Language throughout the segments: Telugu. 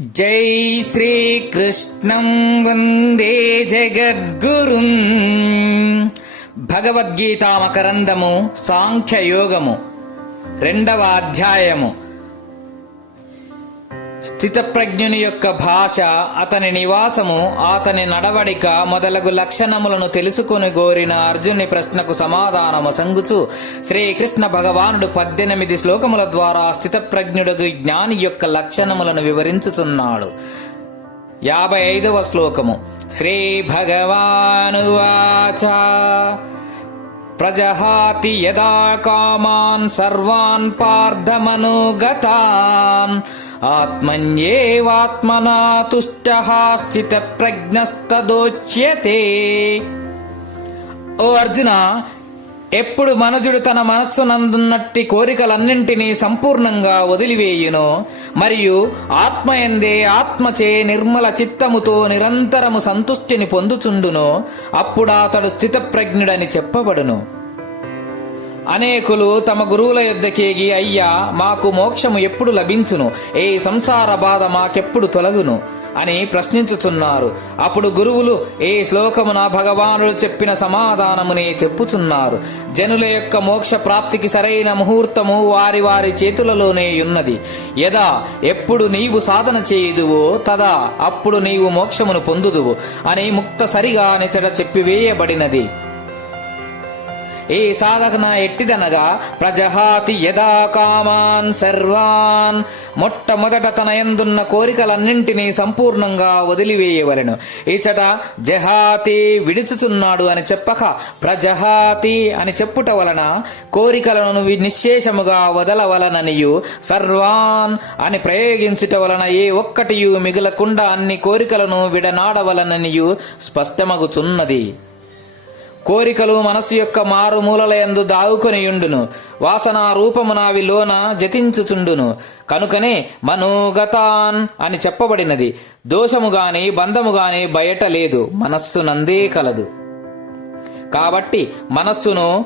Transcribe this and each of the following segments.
జై శ్రీకృష్ణం వందే జగద్గురుం. భగవద్గీతామకరందము సాంఖ్యయోగము. రెండవ అధ్యాయము. స్థితప్రజ్ఞుని యొక్క భాష అతని నివాసము అతని నడవడిక మొదలగు లక్షణములను తెలుసుకుని గోరిన అర్జుని ప్రశ్నకు సమాధానము సంగుచు. శ్రీకృష్ణ భగవానుడు పద్దెనిమిది శ్లోకముల ద్వారా స్థితప్రజ్ఞుడు జ్ఞాని యొక్క లక్షణములను వివరించుచున్నాడు. యాభై ఐదవ శ్లోకము. శ్రీ భగవానువాచ ప్రజహాతి యదా కామాన్ సర్వాన్ పార్థమనుగతాన్. ఆత్మన్యేవాత్మనా తుష్ట స్థిత ప్రజ్ఞస్తదోచ్యతే ఓ అర్జున ఎప్పుడు మనుజుడు తన మనస్సునందున్నట్టి కోరికలన్నింటినీ సంపూర్ణంగా వదిలివేయునో మరియు ఆత్మయందే ఆత్మచే నిర్మల చిత్తముతో నిరంతరము సంతుష్టిని పొందుచుండునో అప్పుడతడు స్థితప్రజ్ఞుడని చెప్పబడును. అనేకులు తమ గురువుల యొద్దకేగి అయ్యా మాకు మోక్షము ఎప్పుడు లభించును? ఏ సంసార బాధ మాకెప్పుడు తొలగును? అని ప్రశ్నించుచున్నారు అప్పుడు గురువులు ఏ శ్లోకమున భగవానుడు చెప్పిన సమాధానమునే చెప్పుచున్నారు. జనుల యొక్క మోక్ష ప్రాప్తికి సరైన ముహూర్తము వారి వారి చేతులలోనే ఉన్నది. యదా ఎప్పుడు నీవు సాధన చేయుదువో తదా అప్పుడు నీవు మోక్షమును పొందుదువు అని ముక్త సరిగా నిచట చెప్పివేయబడినది ఏ సాధకన ఎట్టిదనగా ప్రజహాతి యదా కామాన్ సర్వాన్. మొట్టమొదట తన ఎందున్న కోరికలన్నింటినీ సంపూర్ణంగా వదిలివేయవలెను. ఇచట జహాతి విడుచుచున్నాడు అని చెప్పక ప్రజహాతి అని చెప్పుట వలన కోరికలను వి- నిశ్శేషముగా వదలవలననియు సర్వాన్ అని ప్రయోగించుట వలన ఏ ఒక్కటియు మిగలకుండా అన్ని కోరికలను విడనాడవలననియు స్పష్టమగుచున్నది. కోరికలు మనసు యొక్క మారుమూలలయందు దాగుకొనియుండును. వాసన రూపమునావి లోన జతించుచుండును. కనుకనే మనోగతాన్ అని చెప్పబడినది. దోషము గాని బంధము గాని బయట లేదు. మనస్సు నందే కలదు. కాబట్టి మనస్సును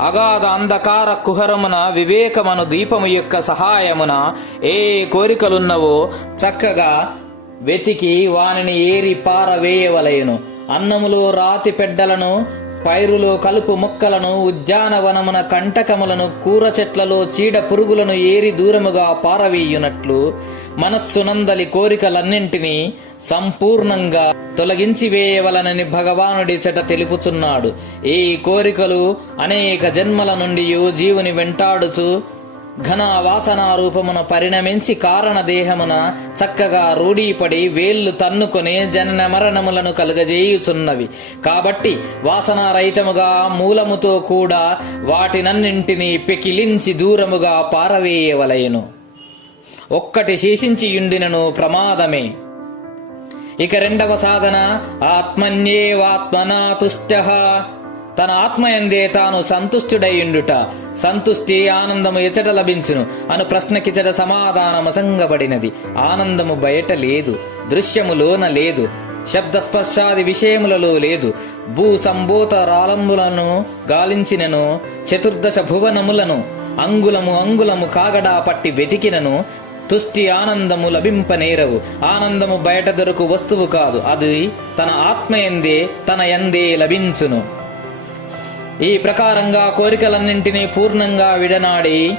అగాధ అంధకార కుహరమున వివేకమను దీపము యొక్క సహాయమున ఏ కోరికలున్నవో చక్కగా వెతికి వానిని ఏరి పారవేయవలయను అన్నములో రాతి పెడ్డలను పైరులో కలుపు మొక్కలను ఉద్యానవనమున కంటకములను కూర చెట్లలో చీడ పురుగులను ఏరి దూరముగా పారవేయునట్లు మనస్సునందలి కోరికలన్నింటినీ సంపూర్ణంగా తొలగించి వేయవలనని భగవానుడి చెట తెలుపుచున్నాడు. ఈ కోరికలు అనేక జన్మల నుండి జీవుని వెంటాడుచు ఘన వాసనారూపమున పరిణమించి కారణ దేహమున చక్కగా రూఢీపడి వేళ్ళు తన్నుకొని జనన మరణములను కలుగజేయుచున్నవి. కాబట్టి వాసనారహితముగా మూలముతో కూడా వాటినన్నింటినీ పెకిలించి దూరముగా పారవేయవలయను ఒక్కటి శేషించియుండినను ప్రమాదమే. ఇక రెండవ సాధన ఆత్మన్యేవాత్మనా తుష్ట. తన ఆత్మయందే తాను సంతుష్టుడైయుండుట సంతుష్టి ఆనందము ఎచట లభించును. అను ప్రశ్నకిచట సమాధానము అసంగబడినది ఆనందము బయట లేదు. దృశ్యములోన లేదు. శబ్దస్పర్శాది విషయములలో లేదు. భూ సంభూత రాళంబులను గాలించినను. చతుర్దశ భువనములను అంగులము అంగులము కాగడా పట్టి వెతికినను. తుష్టి ఆనందము లభింపనేరవు. ఆనందము బయట దొరకు వస్తువు కాదు. అది తన ఆత్మయందే తన యందే లభించును. ఈ ప్రకారంగా కోరికలన్నింటినీ పూర్ణంగా విడనాడి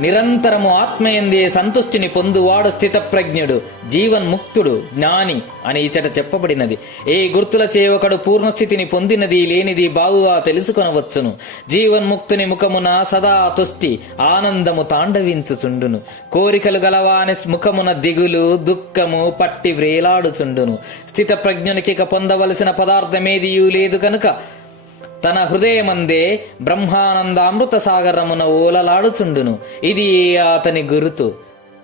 నిరంతరము ఆత్మయందే సంతుష్టిని పొందువాడు స్థితప్రజ్ఞుడు జీవన్ముక్తుడు జ్ఞాని అని ఇచట చెప్పబడినది. ఏ గుర్తులచే ఒకడు పూర్ణస్థితిని పొందినది లేనిది బావుగా తెలుసుకొనవచ్చును. జీవన్ముక్తుని ముఖమున సదా తుష్టి ఆనందము తాండవించుచుండును. కోరికలు గలవాని ముఖమున దిగులు దుఃఖము పట్టి వ్రేలాడుచుండును. స్థితప్రజ్ఞునికి ఇక పొందవలసిన పదార్థమేదియూ లేదు కనుక తన హృదయమందే బ్రహ్మానందామృత సాగరమున ఓలలాడుచుండును ఇది అతని గురుతు.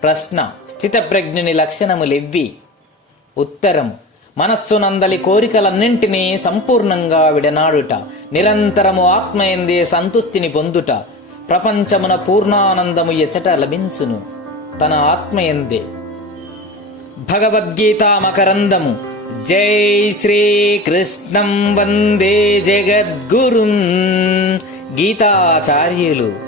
ప్రశ్న స్థితప్రజ్ఞుని లక్షణములెవ్వి? ఉత్తరం మనస్సునందలి కోరికలన్నింటినీ సంపూర్ణంగా విడనాడుట. నిరంతరము ఆత్మయందే సంతుష్టిని పొందుట. ప్రపంచమున పూర్ణానందము ఎచట లభించును. తన ఆత్మయందే. భగవద్గీతా మకరందము జై శ్రీకృష్ణం వందే జగద్గురుం గీతాచార్యులు.